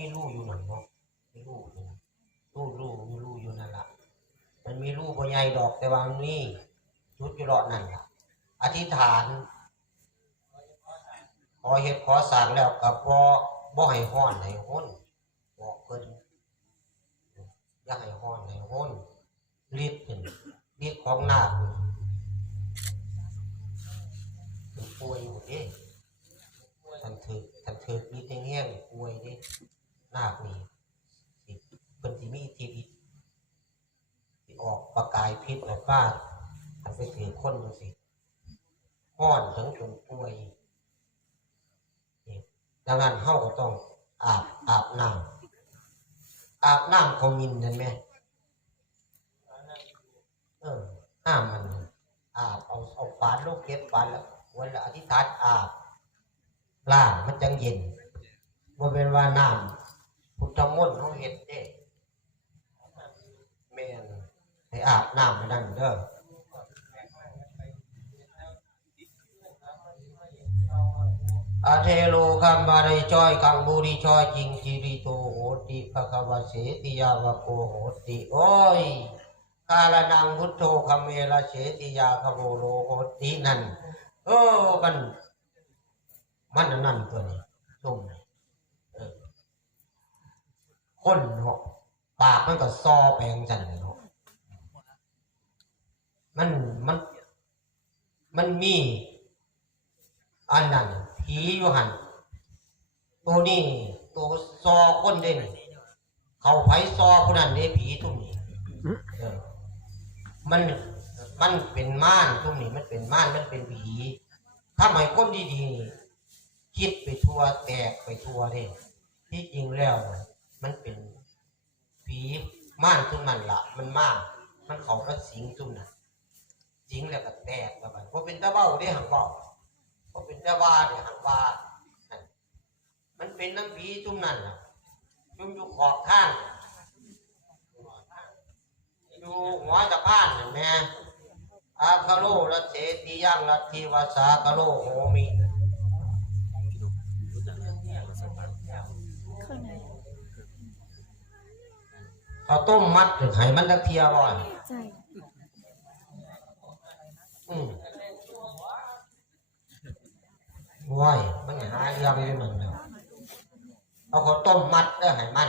มีลูกอยู่หนึ่งยเนาะมีลูกอยู่ลูรูมีลูกอยู่นั่นละมันมีลูกบ่ใหญ่ดอกแต่ว่านี่ชุดอยู่รอดนั่นละอธิษฐานขอเหตุขอสร้างแล้วกับบ่บ่ให้ห้อนให้ห้นบอกเพิ่นอยากให้ห้อนให้ห้นรีบเป็นรีบของหน้าเปป่วยอยู่เด้ทันถึกทันถึกมีแต่แห้งป่วยเด้ นาคนี่สิเพิ่นสิมีทธิฤทธิ์สิออกประกายพิษออกมาท่านไปถือคนจังซี่ฮ้อนถึงจนป่วยดังนั้นเฮาก็ต้องอาบอาบน้ำอาบน้ำขมินนั่นไหมเออห้ามมันอาบเอาเอาฝานลูกเก็บฝานแล้ววันละอธิษฐานอาบล้างมันจังเย็นบ่เป็นว่าน้ำ พุทธมนต์เฮาเฮ็ดเด้แมนให้อาบน้ำให้นั่นเด้ออาเทโลคัมบาริจอยคังบุริจอยจิงจิริโตโหติภะคะวะเสติยาวะโกโหติโอ้ยกาลนังพุทโธคัมเมละเสติยาคโมโลโหตินั่นเออมันมันอันนั่นตัวนี้ซุ่มนี่เออ คนเนาะปากมันก็ซอแปลงจันเนาะมันมัน มันมีอันนั้นผีอยู่หันตัวนี้ตัวซอคนเด่นเขาไผซอคนนั้นเด้ผีทุ่มนี้มันมันเป็นม่านทุ่มนี้มันเป็นม่านมันเป็นผีถ้าหมายคนดีๆนี่คิดไปทั่วแตกไปทั่วเด้ที่จริงแล้ว มันเป็นผีม่านทุ่มนันละมันมานมันเขาก็สิงทุ่มนั้นสิงแล้วก็แตกแล้วมันเพราะเป็นตะเบ้าเด้หังเบ้าก็เป็นต่ว่าเนี่ยหันว่ามันเป็นน้ำผีจุ่มนั่นน่ะจุ่มอยู่ขอบข้างอยู่หัวจะพานนั่นแม่อาคาโลละเสติยังละทีวาสาคาโลโหมิ ข้างใน เขาต้มมัดหรือไห้มันตะเทียบ่อยใช่อืมว้ายมันหาเรื่องอยู่มันเนาะเอาเขาต้มมัดเด้อให้มัน